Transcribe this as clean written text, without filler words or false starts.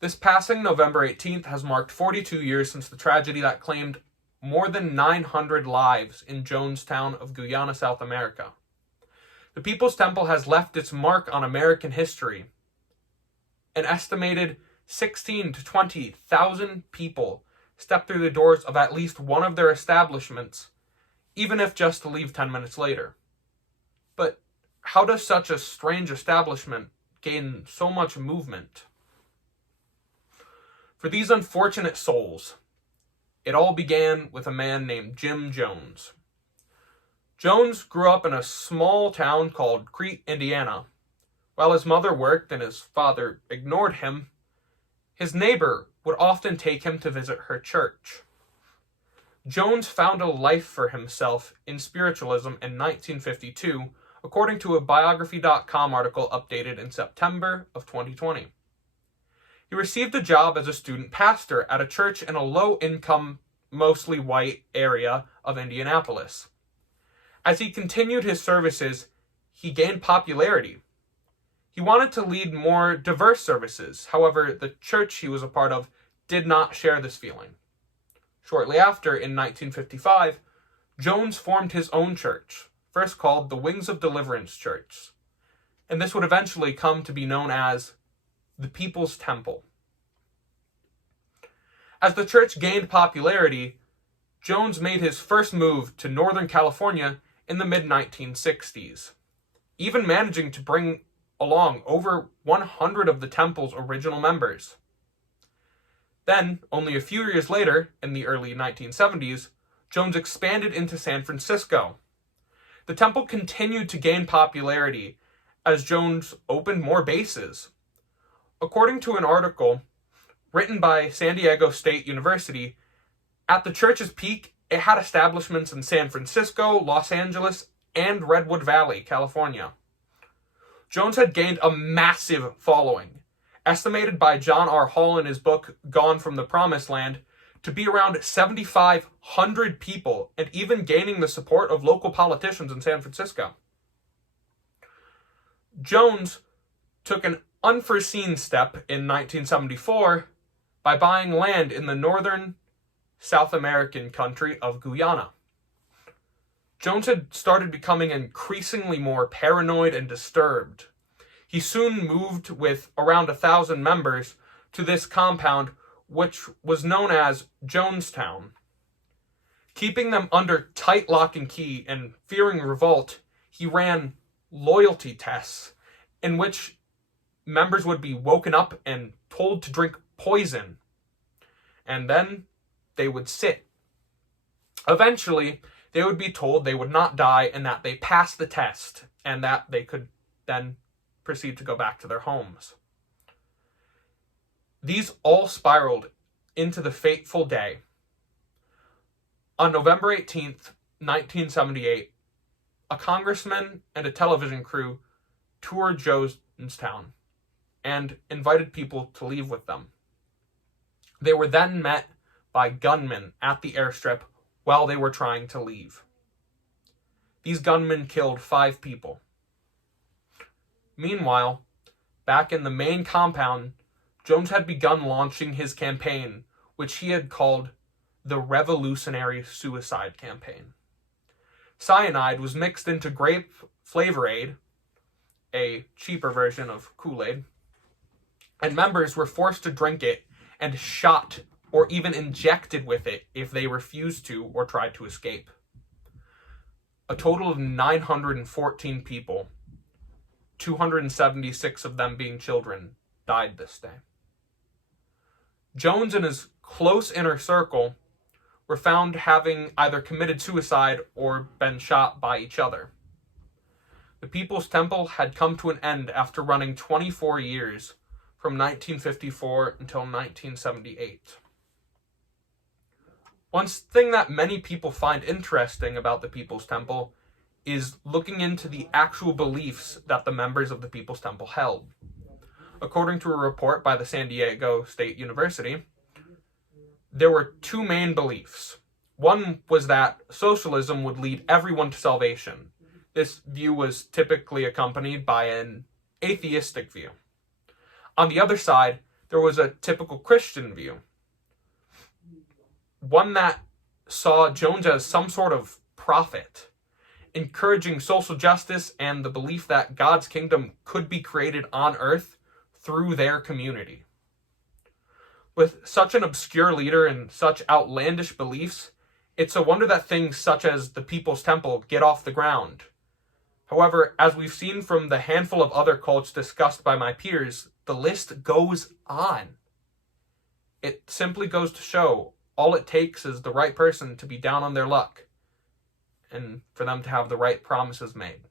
This passing November 18th has marked 42 years since the tragedy that claimed more than 900 lives in Jonestown of Guyana, South America. The People's Temple has left its mark on American history. An estimated 16 to 20,000 people step through the doors of at least one of their establishments, even if just to leave 10 minutes later. But how does such a strange establishment gain so much movement? For these unfortunate souls, it all began with a man named Jim Jones. Jones grew up in a small town called Crete, Indiana. While his mother worked and his father ignored him, his neighbor would often take him to visit her church. Jones found a life for himself in spiritualism in 1952, according to a Biography.com article updated in September of 2020. He received a job as a student pastor at a church in a low-income, mostly white area of Indianapolis. As he continued his services, he gained popularity. He wanted to lead more diverse services. However, the church he was a part of did not share this feeling. Shortly after, in 1955, Jones formed his own church, first called the Wings of Deliverance Church, and this would eventually come to be known as the People's Temple. As the church gained popularity, Jones made his first move to Northern California in the mid-1960s, even managing to bring along over 100 of the temple's original members. Then, only a few years later, in the early 1970s, Jones expanded into San Francisco. The temple continued to gain popularity as Jones opened more bases. According to an article written by San Diego State University, at the church's peak, it had establishments in San Francisco, Los Angeles, and Redwood Valley, California. Jones had gained a massive following, estimated by John R. Hall in his book Gone from the Promised Land to be around 7,500 people, and even gaining the support of local politicians in San Francisco. Jones took an unforeseen step in 1974 by buying land in the northern South American country of Guyana. Jones had started becoming increasingly more paranoid and disturbed. He soon moved with around 1,000 members to this compound, which was known as Jonestown. Keeping them under tight lock and key and fearing revolt, he ran loyalty tests in which members would be woken up and told to drink poison, and then they would sit. Eventually, they would be told they would not die and that they passed the test, and that they could then proceed to go back to their homes. These all spiraled into the fateful day. On November 18th, 1978, a congressman and a television crew toured Jonestown and invited people to leave with them. They were then met by gunmen at the airstrip while they were trying to leave. These gunmen killed 5 people. Meanwhile, back in the main compound, Jones had begun launching his campaign, which he had called the Revolutionary Suicide Campaign. Cyanide was mixed into grape Flavor-Aid, a cheaper version of Kool-Aid, and members were forced to drink it and shot or even injected with it if they refused to or tried to escape. A total of 914 people, 276 of them being children, died this day. Jones and his close inner circle were found having either committed suicide or been shot by each other. The People's Temple had come to an end after running 24 years, from 1954 until 1978. One thing that many people find interesting about the People's Temple is looking into the actual beliefs that the members of the People's Temple held. According to a report by the San Diego State University, there were 2 main beliefs. One was that socialism would lead everyone to salvation. This view was typically accompanied by an atheistic view. On the other side, there was a typical Christian view. One that saw Jones as some sort of prophet, encouraging social justice and the belief that God's kingdom could be created on earth through their community. With such an obscure leader and such outlandish beliefs, it's a wonder that things such as the People's Temple get off the ground. However, as we've seen from the handful of other cults discussed by my peers, the list goes on. It simply goes to show all it takes is the right person to be down on their luck and for them to have the right promises made.